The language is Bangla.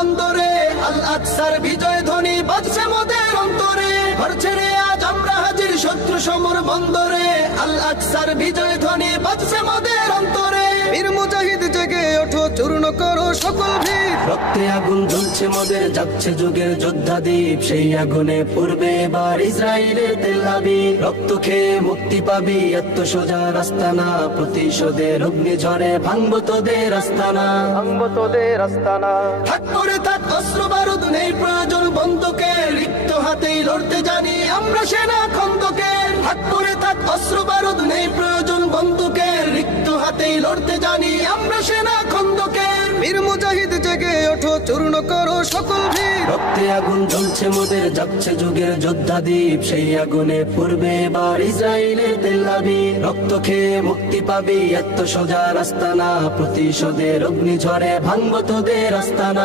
অন্তরে আল আকসার বিজয় ধ্বনি বাজছে মোদের অন্তরে, ঘর ছেড়ে আজ আমরা হাজির শত্রু সমর বন্দরে। আল আকসার বিজয় ধ্বনি বাজছে মোদের অন্তরে। বীর মুজাহিদ জেগে ওঠো, চূর্ণ করো সকল ভিড়। রক্তে আগুন জ্বলছে মোদের, যাচ্ছে যুগের যোদ্ধা দ্বীপ। সেই আগুনে পূর্বে এবার ইসরায়েলের তেল আবিব। রক্ত খেয়ে মুক্তি পাবি, এত সোজা রাস্তা না। প্রতিশোধের অগ্নি ঝরে ভাঙবো তোদের আস্তানা, ভাঙবো তোদের আস্তানা। থাক পড়ে থাক অস্ত্র বারুদ, নেই প্রয়োজন বন্দুকের। রিক্ত হাতেই লড়তে জানি আমরা সেনা খন্দকের। থাক পড়ে থাক অস্ত্র বারুদ, নেই প্রয়োজন বন্দুকের। রিক্ত হাতেই লড়তে জানি আমরা সেনা খন্দকের। বীর মুজাহিদ জেগে ওঠো, চূর্ণ করো সকল ভিড়। রক্তে আগুন জ্বলছে মোদের, যাচ্ছে যুগের যোদ্ধা দ্বীপ। সেই আগুনে পূর্বে এবার ইসরায়েলের তেল আবিব। রক্ত খেয়ে মুক্তি পাবি, এত সোজা রাস্তা না। প্রতিশোধের অগ্নি ঝরে ভাঙবো তোদের আস্তানা।